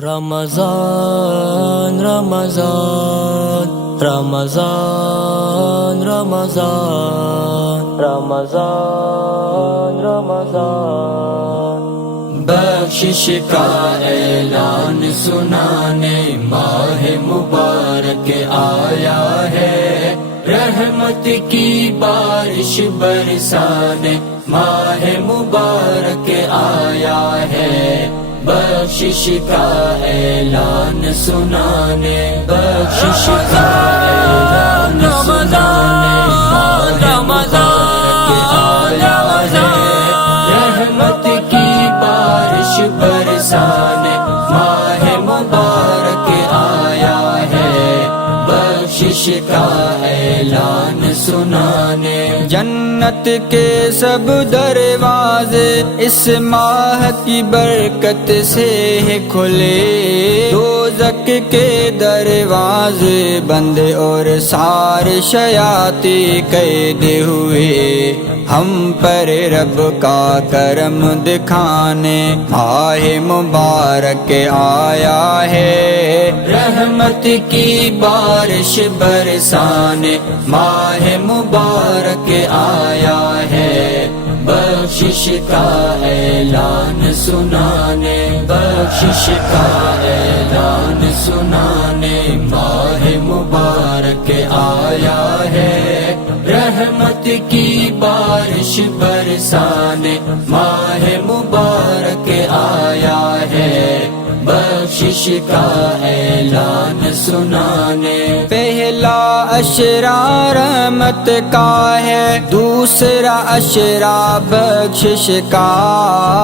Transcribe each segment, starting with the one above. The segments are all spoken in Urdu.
رمضان رمضان رمضان رمضان رمضان رمضان بخشش کا اعلان سنانے ماہ مبارک آیا ہے، رحمت کی بارش برسانے ماہ مبارک آیا ہے، بخشش کا اعلان سنانے بخشش کا اعلان سنانے ماہ مبارک آیا ہے، رحمت کی بارش برسانے ماہ مبارک آیا ہے، بخشش کا اعلان سنانے جنت کے سب دروازے اس ماہ کی برکت سے کھلے، دوزخ کے دروازے بند اور سارے شیاطیں قید ہوئے، ہم پر رب کا کرم دکھانے ماہ مبارک آیا ہے، رحمت کی بارش برسانے ماہ مبارک آیا ہے، بخشش کا اعلان سنانے بخشش کا اعلان سنانے ماہ مبارک آیا ہے، رحمت کی بارش برسانے ماہ مبارک آیا ہے، بخشش کا اعلان سنانے پہلا اشرا رحمت کا ہے، دوسرا اشرا بخشش کا،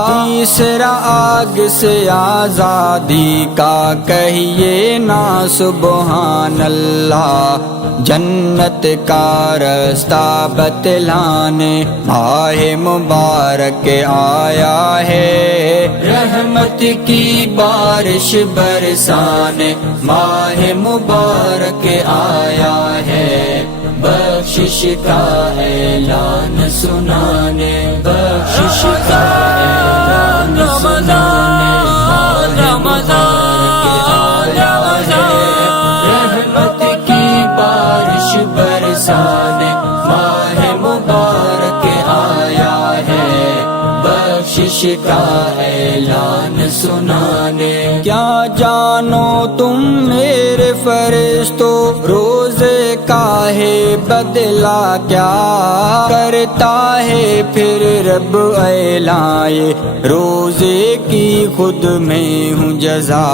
تیسرا آگ سے آزادی کا، کہیے نا سبحان اللہ، جنت کا رستہ بتلانے ماہ مبارک آیا ہے، رحمت کی بارش برسانے ماہ مبارک آیا ہے، بخشش کا اعلان سنانے بخشش کا اعلان سنانے ماہ مبارک آیا ہے، رحمت کی بارش برسانے ماہ مبارک آیا ہے، بخشش کا اعلان سنانے کیا جانو تم میرے فرشتوں، روزے کا ہے بدلہ کیا کرتا ہے پھر رب اعلان، روزے کی خود میں ہوں جزا،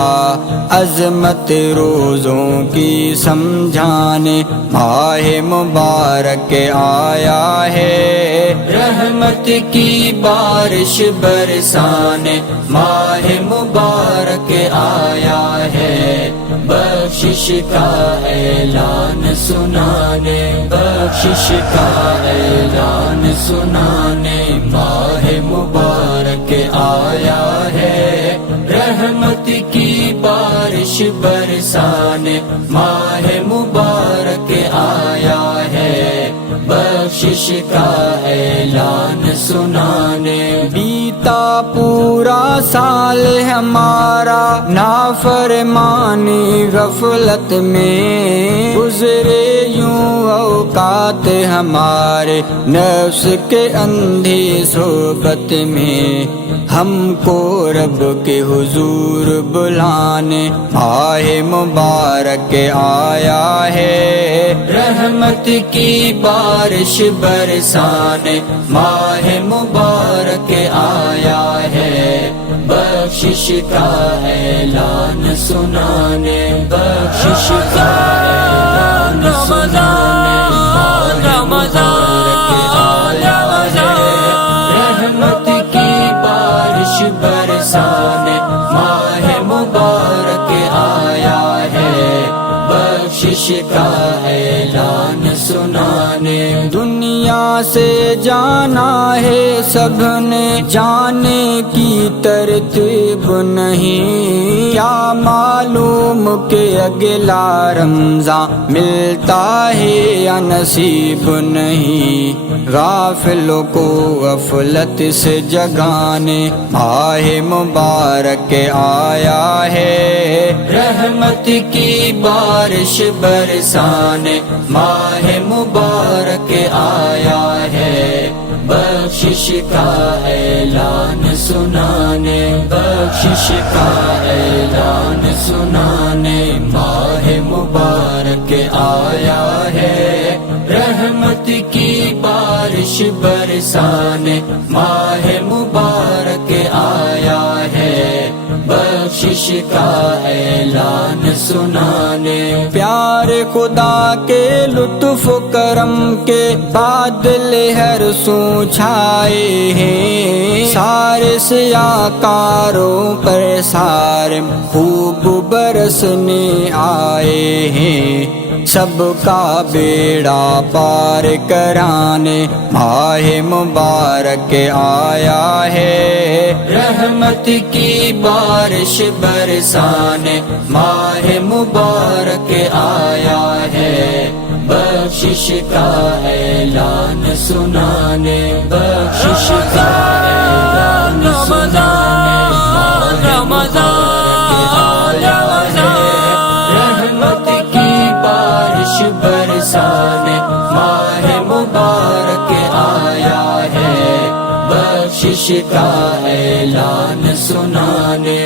عظمت روزوں کی سمجھانے ماہ مبارک آیا ہے، رحمت کی بارش برسانے ماہ مبارک آیا ہے، بخشش کا اعلان سنانے بخشش کا اعلان سنانے ماہ مبارک آیا ہے، رحمت کی بارش برسانے ماہ مبارک آیا ہے، بخشش کا اعلان سنانے بیتا پورا سال ہمارا نافرمانی غفلت میں، گزرے یوں اوقات ہمارے نفس کے اندھی صحبت میں، ہم کو رب کے حضور بلانے ماہ مبارک آیا ہے، رحمت کی بارش برسانے ماہ مبارک آیا ہے، بخشش کا اعلان سنانے بخشش کا اعلان سنانے ماہ مبارک آیا ہے، رحمت کی بارش برسانے ماہ مبارک آیا ہے، بخشش کا اعلان سنانے دنیا سے جانا ہے سب نے، جانے کی ترتیب نہیں، کیا معلوم کہ اگلا رمضان ملتا ہے یا نصیب نہیں، غافلوں کو غفلت سے جگانے ماہ مبارک کے آیا ہے، رحمت کی بارش برسانے ماہ مبارک آیا ہے، بخشش کا اعلان سنانے، بخشش کا اعلان سنانے ماہ مبارک آیا ہے، رحمت کی بارش برسانے ماہ مبارک آیا ہے، بخشش کا اعلان سنانے، پیار خدا کے لطف و کرم کے بادل ہر سو چھائے ہیں، سارے سیاکاروں پر سارے خوب برسنے آئے ہیں، سب کا بیڑا پار کرانے ماہ مبارک آیا ہے، رحمت کی بارش برسانے ماہ مبارک آیا ہے، بخشش کا اعلان سنانے، بخشش کا اعلان سنانے ماہ مبارک آیا ہے، رحمت کی بارش برسانے ماہ مبارک آیا ہے، بخشش کا اعلان سنانے۔